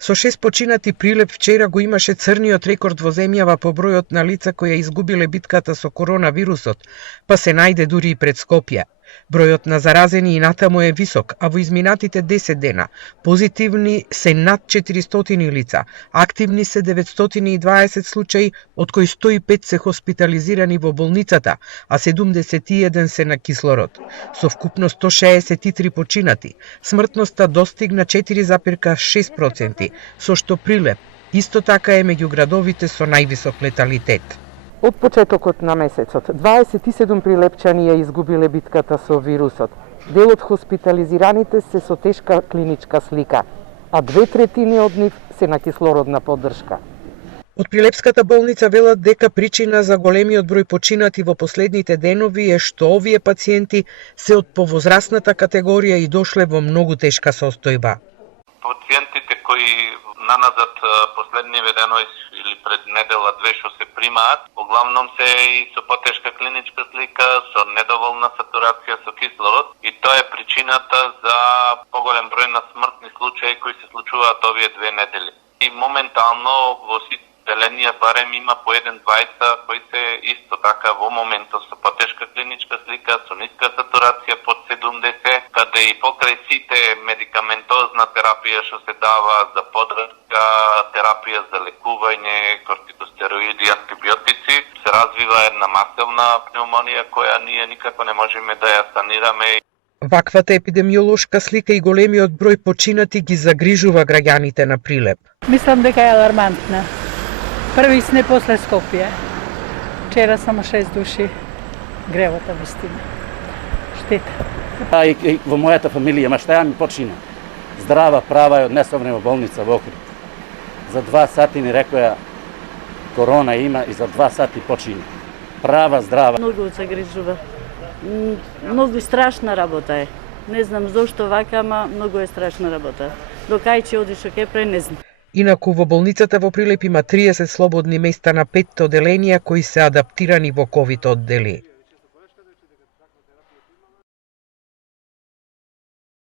Со 6 починати Прилеп вчера го имаше црниот рекорд во земјава по бројот на лица кои изгубиле битката со коронавирусот, па се најде дури и пред Скопје. Бројот на заразени и натаму е висок, а во изминатите 10 дена позитивни се над 400 лица, активни се 920 случаи, од кои 105 се хоспитализирани во болницата, а 71 се на кислород. Со вкупно 163 починати, смртноста достигна 4,6%, со што Прилеп исто така е меѓу градовите со највисок леталитет. Од почетокот на месецот, 27 прилепчани ја изгубиле битката со вирусот. Дел од хоспитализираните се со тешка клиничка слика, а 2/3 од нив се на кислородна поддршка. Од Прилепската болница велат дека причина за големиот број починати во последните денови е што овие пациенти се од повозрастната категорија и дошле во многу тешка состојба. Пациентите кои наназад последниве денови или пред недела-две што се примаат, оглавном се и со потешка клиничка слика, со недоволна сатурација со кислород, и тоа е причината за поголем број на смртни случаи кои се случуваат овие 2 недели. И моментално во сите деленија барем има по 1-20 кои се исто така во моментот со потешка клиничка слика, со ниска сатурација под 70, каде и покрај сите медикаментозна терапија што се дава за подрска, терапија за лекување, кортикостероиди, антибиотици, се развива една масивна пневмонија која ние никако не можеме да ја санираме. Ваквата епидемиолошка слика и големиот број починати ги загрижува граѓаните на Прилеп. Мислам дека е алармантна. Први сне после Скопје. Вчера само 6 души. Гревата вистина. Штета. А и во мојата фамилија, маштаја ми почина. Здрава, права е однесовне во болница во Охрид. За 2 сати ни рекоја корона има и за 2 сати почина. Права, здрава. Многу се грижува. Многу страшна работа е. Не знам зошто вака, ама многу е страшна работа. До кај ќе оди што ќе прави, не знам. Инаку во болницата во Прилеп има 30 слободни места на 5 одделенија кои се адаптирани во ковид оддели.